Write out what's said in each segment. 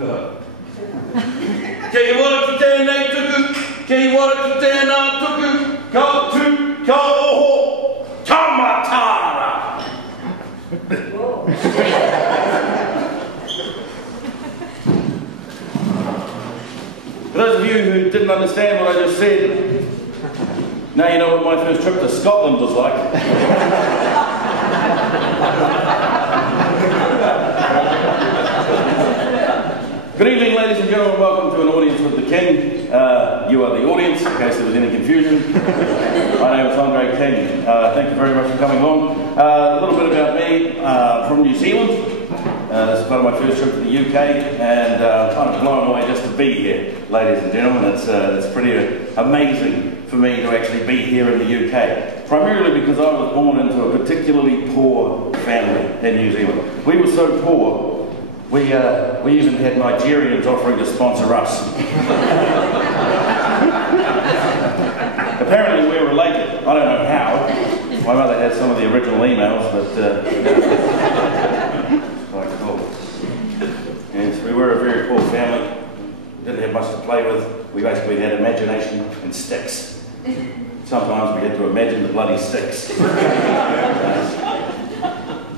Kia ora ki tēnei tuku, kia ora ki tēnā tuku, ka tu, ka oho, tamatara. For those of you who didn't understand what I just said, now you know what my first trip to Scotland was like. Good evening, ladies and gentlemen. Welcome to an audience with the King. You are the audience, in case there was any confusion. My name is Andre King. Thank you very much for coming on. A little bit about me, from New Zealand. This is part of my first trip to the UK, and I'm kind of blown away just to be here, ladies and gentlemen. It's pretty amazing for me to actually be here in the UK. Primarily because I was born into a particularly poor family in New Zealand. We were so poor, we even had Nigerians offering to sponsor us. Apparently we're related. I don't know how. My mother had some of the original emails, but it's quite cool. Yes, we were a very poor family. We didn't have much to play with. We basically had imagination and sticks. Sometimes we had to imagine the bloody sticks.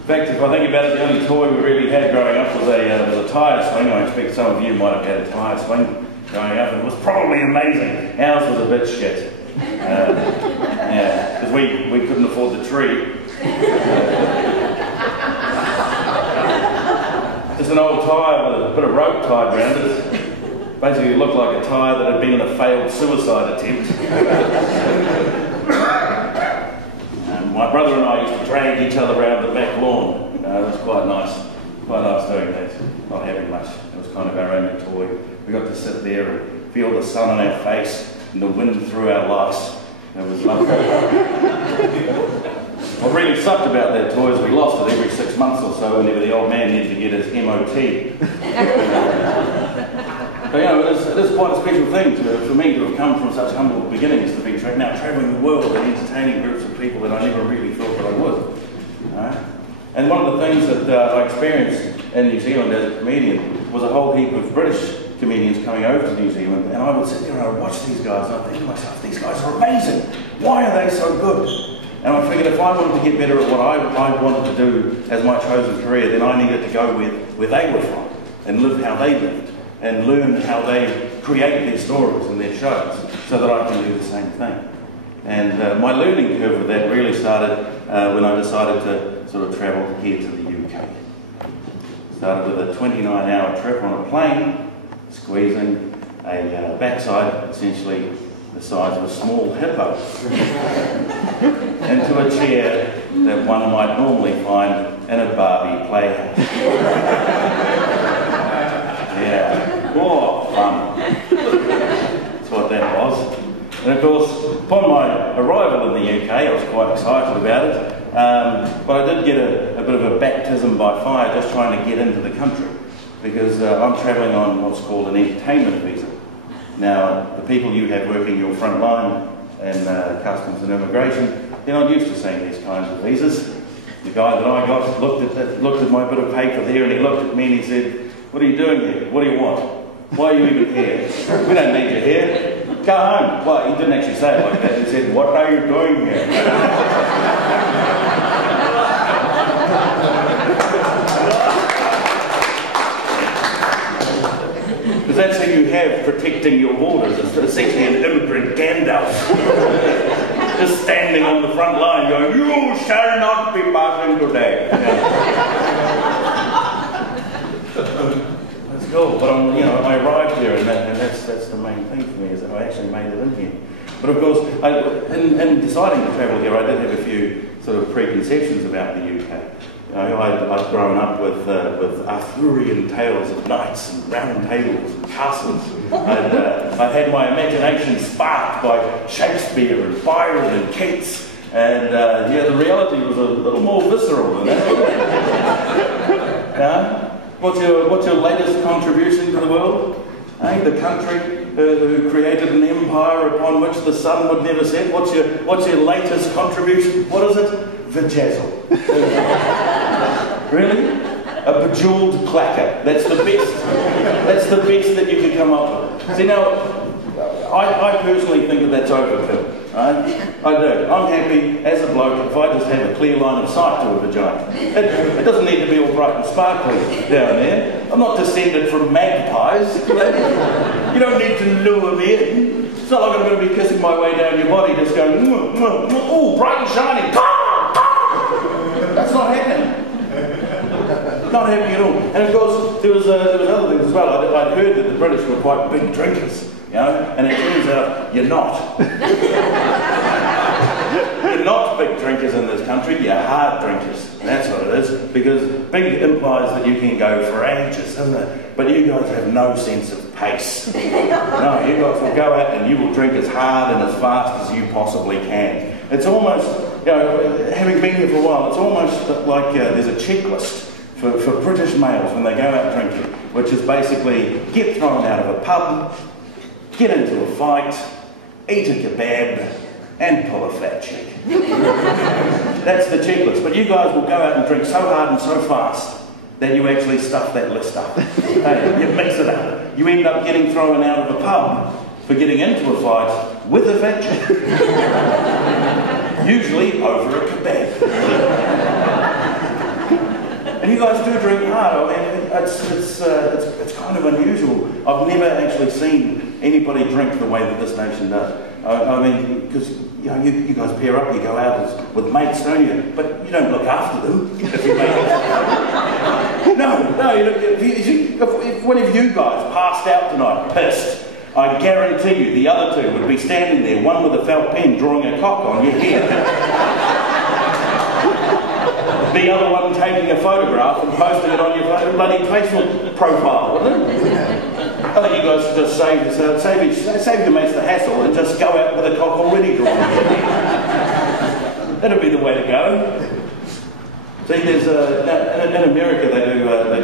In fact, if I think about it, the only toy we really had growing up was a tyre swing. I expect some of you might have had a tyre swing growing up, and it was probably amazing. Ours was a bit shit. Yeah, because we couldn't afford the tree. Just an old tyre with a bit of rope tied around it. Basically, it looked like a tyre that had been in a failed suicide attempt. My brother and I used to drag each other around the back lawn. It was quite nice doing that. Not having much. It was kind of our only toy. We got to sit there and feel the sun on our face and the wind through our lice. It was lovely. What really sucked about that toy is we lost it every 6 months or so, whenever the old man needed to get his MOT. But you know, it is quite a special thing for me to have come from such humble beginnings to be now travelling the world and entertaining groups of people that I never really thought that I would. And one of the things that I experienced in New Zealand as a comedian was a whole heap of British comedians coming over to New Zealand, and I would sit there and I would watch these guys and I'd think to myself, these guys are amazing. Why are they so good? And I figured if I wanted to get better at what I wanted to do as my chosen career, then I needed to go where they were from and live how they lived, and learn how they create their stories and their shows so that I can do the same thing. And my learning curve with that really started when I decided to sort of travel here to the UK. Started with a 29-hour trip on a plane, squeezing a backside, essentially the size of a small hippo, into a chair that one might normally find in a Barbie playhouse. Yeah, oh, fun. That's what that was. And of course, upon my arrival in the UK, I was quite excited about it. But I did get a bit of a baptism by fire just trying to get into the country, because I'm travelling on what's called an entertainment visa. Now, the people you have working your front line in customs and immigration, they're not used to seeing these kinds of visas. The guy that I got looked at my bit of paper there, and he looked at me and he said, "What are you doing here? What do you want? Why are you even here? We don't need you here. Go home." Well, he didn't actually say it like that. He said, "What are you doing here?" Because that's who you have protecting your borders. It's essentially an immigrant Gandalf. Just standing on the front line going, "You shall not be passing today." That's cool. But I arrived here, and that's the main thing for me, is that I actually made it in here. But of course, in deciding to travel here, I did have a few sort of preconceptions about the UK. I'd grown up with Arthurian tales of knights and round tables and castles. I'd had my imagination sparked by Shakespeare and Byron and Keats, and the reality was a little more visceral than that. What's your latest contribution to the world? The country who created an empire upon which the sun would never set. What's your latest contribution? What is it? Vajazzle. Really? A A bejeweled clacker. That's the best. That's the best that you can come up with. See now, I personally think that that's overkill. Right? I do. I'm happy as a bloke if I just have a clear line of sight to a vagina. It doesn't need to be all bright and sparkly down there. I'm not descended from magpies. You don't need to lure me in. It's not like I'm going to be kissing my way down your body just going, oh, bright and shiny. That's not happening. Not happening at all. And of course, there was other things as well. I'd heard that the British were quite big drinkers, you know, and it turns out you're not. You're not big drinkers in this country, you're hard drinkers. And that's what it is, because big implies that you can go for ages, doesn't it? But you guys have no sense of pace. No, you guys will go out and you will drink as hard and as fast as you possibly can. It's almost, you know, having been here for a while, it's almost like there's a checklist for British males when they go out drinking, which is basically get thrown out of a pub, get into a fight, eat a kebab, and pull a fat chick. That's the checklist. But you guys will go out and drink so hard and so fast that you actually stuff that list up. Hey, you mix it up. You end up getting thrown out of a pub for getting into a fight with a fat chick. Usually over a kebab. And you guys do drink hard. I mean, it's kind of unusual. I've never actually seen anybody drink the way that this nation does. I mean, because you know, you guys pair up, you go out with mates, don't you? But you don't look after them. If you make no. If one of you guys passed out tonight, pissed, I guarantee you the other two would be standing there, one with a felt pen drawing a cock on your head. The other one taking a photograph and posting it on your bloody Facebook profile, wouldn't it? I think you guys should just save your mates the hassle and just go out with a cock already drawn. That'd be the way to go. See, there's in America they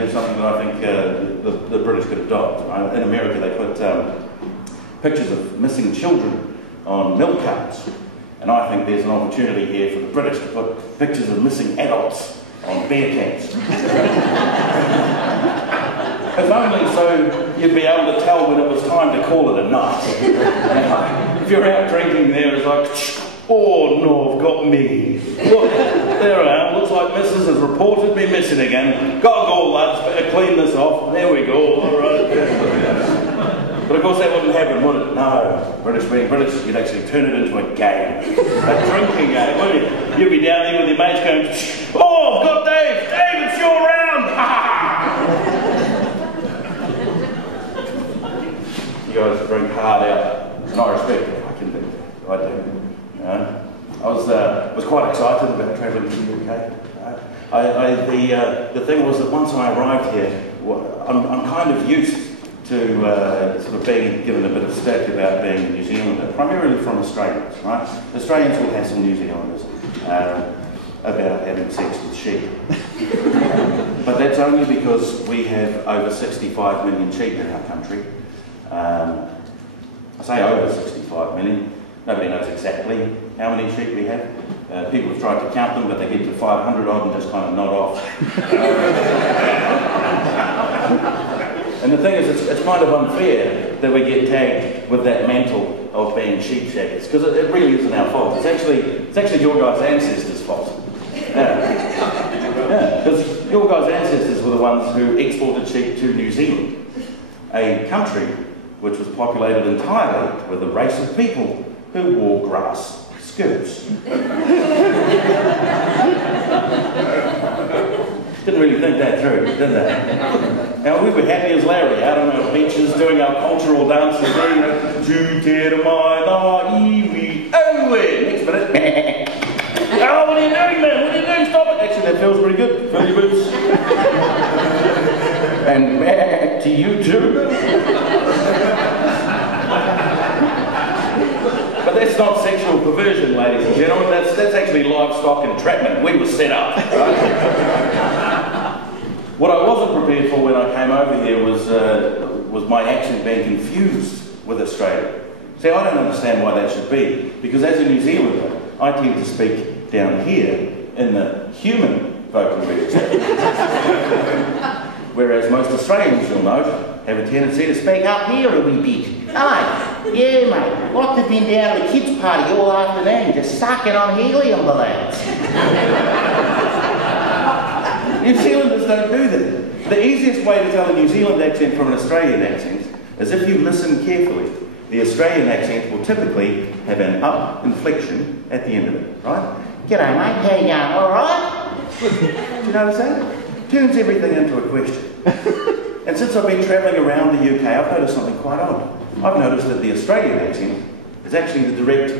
do something that I think the British could adopt. Right? In America they put pictures of missing children on milk cartons. And I think there's an opportunity here for the British to put pictures of missing adults on beer cans. If only so you'd be able to tell when it was time to call it a night. If you're out drinking there, it's like, oh no, I've got me. Look, there I am, looks like Mrs. has reported me missing again. Gotta go, lads, better clean this off. There we go, alright. But of course that wouldn't happen, would it? No. British being British, you'd actually turn it into a game. A drinking game, wouldn't you? You'd be down there with your mates going, oh, I've got Dave! Dave, it's your round! You guys drink hard out. And I respect it, I can do it. I do. You know? I was quite excited about travelling to the UK. The thing was that once I arrived here, I'm kind of used to sort of being given a bit of stick about being a New Zealander, primarily from Australians, right? Australians will hassle New Zealanders about having sex with sheep. But that's only because we have over 65 million sheep in our country. I say over 65 million. Nobody knows exactly how many sheep we have. People have tried to count them, but they get to 500 odd and just kind of nod off. And the thing is, it's kind of unfair that we get tagged with that mantle of being sheep shaggers, because it really isn't our fault. It's actually your guys' ancestors' fault. Yeah, because your guys' ancestors were the ones who exported sheep to New Zealand, a country which was populated entirely with a race of people who wore grass skirts. Didn't really think that through, did they? Now, we were happy as Larry out on our beaches doing our cultural dances, you know, next minute. Oh, what are you doing, man? What are you doing? Stop it! Actually, that feels pretty good. Fill your boots. And back to you too. But that's not sexual perversion, ladies and gentlemen. That's actually livestock entrapment. We were set up. Right? What I wasn't prepared for when I came over here was my accent being confused with Australia. See, I don't understand why that should be, because as a New Zealander, I tend to speak down here in the human vocal region. Whereas most Australians, you'll note, have a tendency to speak up here a wee bit. Hello. Yeah, mate. Like they've been down to the kids' party all afternoon, just sucking on helium balloons. New Zealanders don't do that. The easiest way to tell a New Zealand accent from an Australian accent is if you listen carefully. The Australian accent will typically have an up inflection at the end of it, right? G'day mate, how you going, alright? Do you notice that? Turns everything into a question. And since I've been travelling around the UK, I've noticed something quite odd. I've noticed that the Australian accent is actually the direct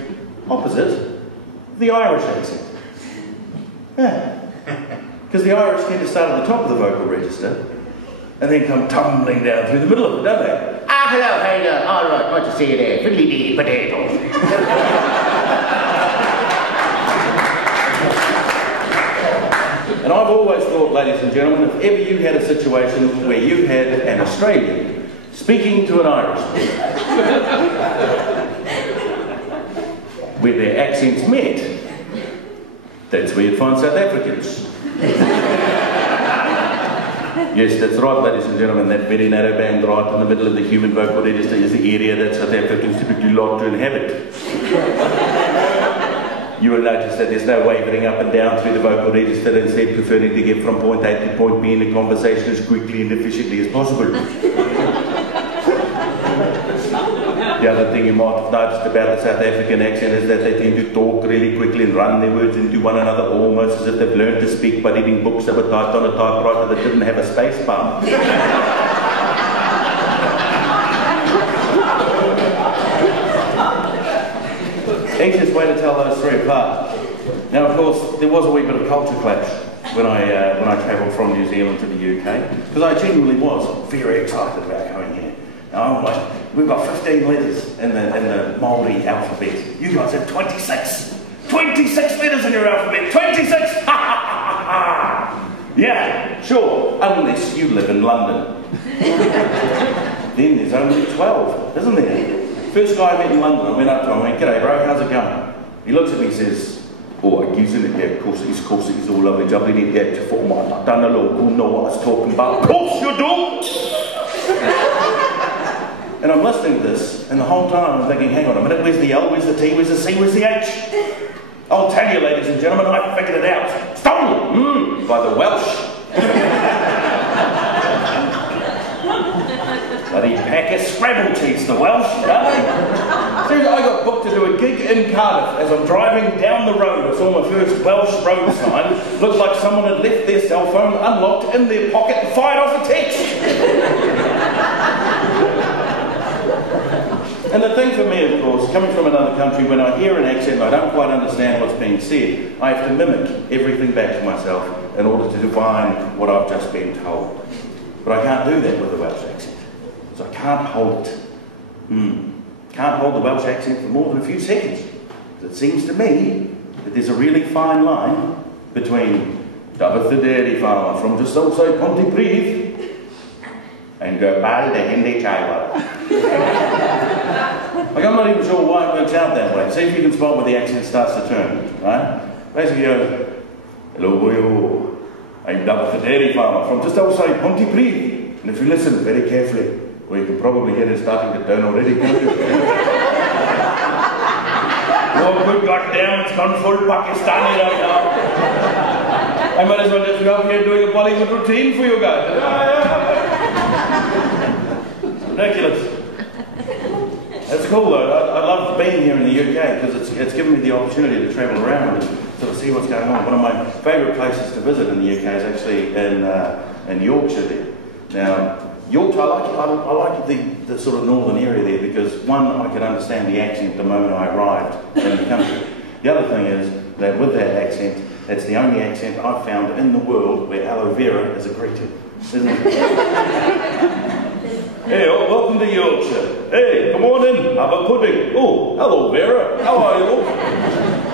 opposite of the Irish accent. Yeah. Because the Irish tend to start at the top of the vocal register and then come tumbling down through the middle of it, don't they? Ah, hello, how you doing? All right, what to see you there? Fiddly-dee potatoes. And I've always thought, ladies and gentlemen, if ever you had a situation where you had an Australian speaking to an Irishman, where their accents met, that's where you'd find South Africans. Yes, that's right, ladies and gentlemen, that very narrow band right in the middle of the human vocal register is the area that South Africans typically like to inhabit. You will notice that there's no wavering up and down through the vocal register, instead preferring to get from point A to point B in a conversation as quickly and efficiently as possible. The other thing you might have noticed about the South African accent is that they tend to talk really quickly and run their words into one another almost as if they've learned to speak by reading books that were typed on a typewriter that didn't have a space bar. Easiest way to tell those three apart. Now, of course, there was a wee bit of culture clash when I travelled from New Zealand to the UK, because I genuinely was very excited about going here. Now, I'm like, we've got 15 letters in the Māori alphabet. You guys have 26! 26 letters in your alphabet! 26! Ha ha ha ha! Yeah, sure, unless you live in London. Then there's only 12, isn't there? First guy I met in London, I went up to him and went, "G'day bro, how's it going?" He looks at me and says, "Oh, I gives it, yeah, of course it is all lovely, jubbly, need to get for my, I don't know what I was talking about." Of course you do! And I'm listening to this, and the whole time I'm thinking, hang on a minute, where's the L, where's the T, where's the C, where's the H? I'll tell you, ladies and gentlemen, I figured it out. Stolen! By the Welsh. Bloody pack of Scrabble teeth, the Welsh, don't they? Seriously, I got booked to do a gig in Cardiff. As I'm driving down the road, I saw my first Welsh road sign. Looked like someone had left their cell phone unlocked in their pocket and fired off a text. And the thing for me, of course, coming from another country, when I hear an accent and I don't quite understand what's being said, I have to mimic everything back to myself in order to divine what I've just been told. But I can't do that with a Welsh accent. So I can't hold it. Can't hold the Welsh accent for more than a few seconds. It seems to me that there's a really fine line between David the dairy farmer from just outside Pontypridd and Gopal the Hindi chaiwala. Like, I'm not even sure why it works out that way. See if you can spot where the accent starts to turn, right? Basically you go, "Hello boyo, I'm David the dairy farmer from just outside Pontypridd." And if you listen very carefully, well, you can probably hear it starting to turn already, can't you? Oh, good goddamn, it's gone full Pakistani right now. I might as well just go up here doing a Bollywood routine for you guys. Ridiculous. It's cool though. I love being here in the UK because it's given me the opportunity to travel around and sort of see what's going on. One of my favourite places to visit in the UK is actually in Yorkshire there. Now, Yorkshire, I like the sort of northern area there because, one, I could understand the accent the moment I arrived in the country. The other thing is that with that accent, it's the only accent I've found in the world where aloe vera is a greeting, isn't it? Hey, welcome to Yorkshire. Hey, come on in, have a pudding. Oh, hello Vera, how are you?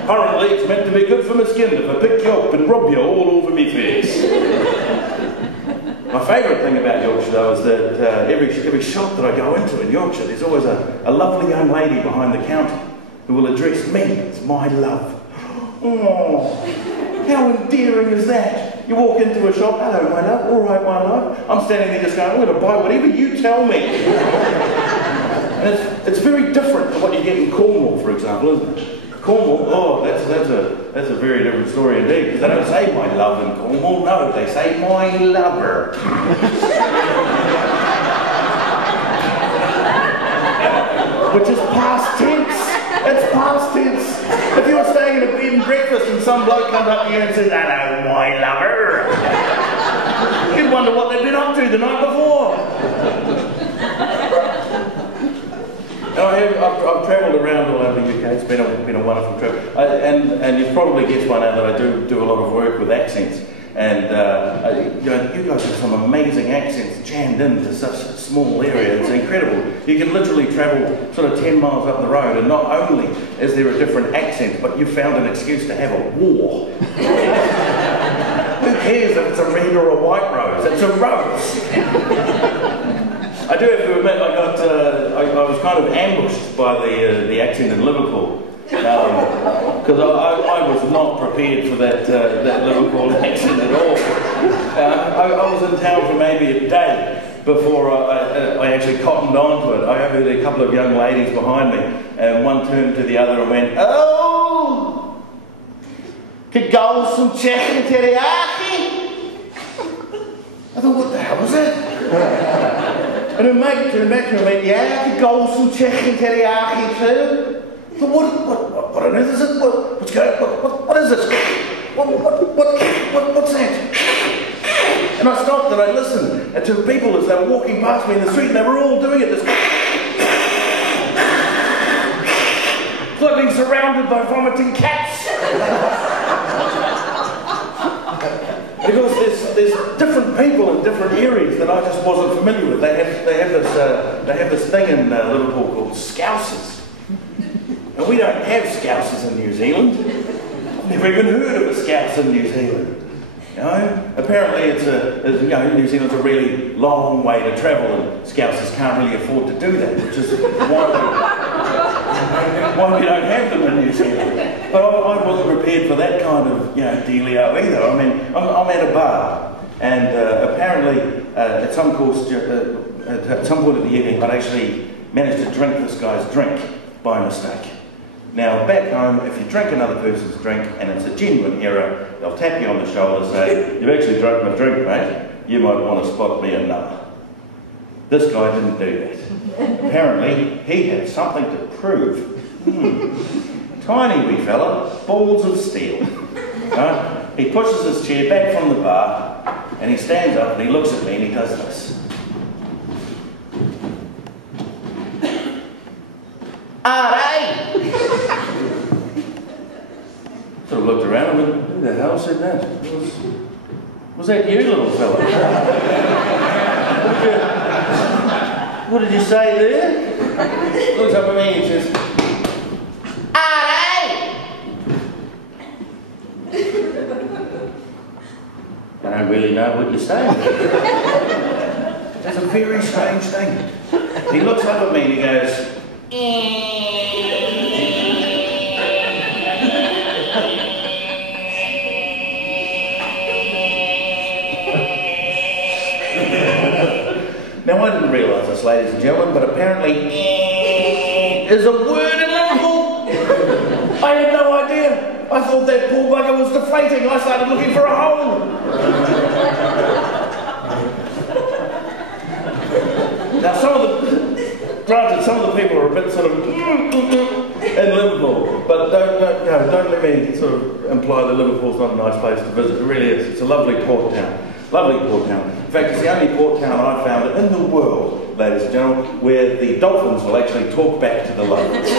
Apparently it's meant to be good for my skin if I pick you up and rub you all over my face. My favourite thing about Yorkshire though is that every shop that I go into in Yorkshire, there's always a lovely young lady behind the counter who will address me as my love. Oh, how endearing is that? You walk into a shop, "Hello my love, all right my love, I'm standing there just going, I'm going to buy whatever you tell me. And it's very different to what you get in Cornwall, for example, isn't it? Cornwall, oh, that's a very different story indeed. Because they don't say my love in Cornwall, no, they say my lover. Which is past tense. It's past tense. If you were staying in a bed and breakfast and some bloke comes up to you and says, hello, my lover, you'd wonder what they'd been up to the night before. I've travelled around all over the UK. It's been a wonderful trip. And you've probably guessed by now that I do a lot of work with accents. And you guys have some amazing accents jammed into such a small area. It's incredible. You can literally travel sort of 10 miles up the road, and not only is there a different accent, but you've found an excuse to have a war. Who cares if it's a red or a white rose? It's a rose. I do have to admit, I was kind of ambushed by the accent in Liverpool. Because I was not prepared for that Liverpool accent at all. I was in town for maybe a day before I actually cottoned on to it. I overheard a couple of young ladies behind me, and one turned to the other and went, "Oh, could go some chicken teriyaki." I thought, what the hell is it? And her mate turned back to her and went, "Yeah, I could go some chicken teriyaki too." But what on earth is it? What's going on? What is this? What's that? And I stopped and I listened to people as they were walking past me in the street, and they were all doing it. This like being surrounded by vomiting cats. Because there's different people in different areas that I just wasn't familiar with. They have this thing in Liverpool called Scousers. And we don't have Scousers in New Zealand. I've never even heard of a Scouse in New Zealand. You know? Apparently New Zealand's a really long way to travel, and Scousers can't really afford to do that, which is why we don't have them in New Zealand. But I wasn't prepared for that kind of dealio either. I mean, I'm at a bar, and apparently at some point in the evening I'd actually managed to drink this guy's drink by mistake. Now, back home, if you drink another person's drink and it's a genuine error, they'll tap you on the shoulder and say, "You've actually drunk my drink, mate. You might want to spot me another." This guy didn't do that. Apparently, he had something to prove. Tiny wee fella, balls of steel. He pushes his chair back from the bar and he stands up and he looks at me and he does this. "Alright!" Sort of looked around and went, "Who the hell said that? Was that you, little fella?" What did you say there? Looks up at me and says, "Alright!" I don't really know what you're saying. That's a very strange thing. He looks up at me and he goes, Now, I didn't realise this, ladies and gentlemen, but apparently is a word in Liverpool. I had no idea. I thought that poor bugger was deflating. I started looking for a hole. Now, granted, some of the people are a bit sort of in Liverpool, but don't let me sort of imply that Liverpool's not a nice place to visit. It really is. It's a lovely port town. Lovely port town. In fact, it's the only port town I've found in the world, ladies and gentlemen, where the dolphins will actually talk back to the locals.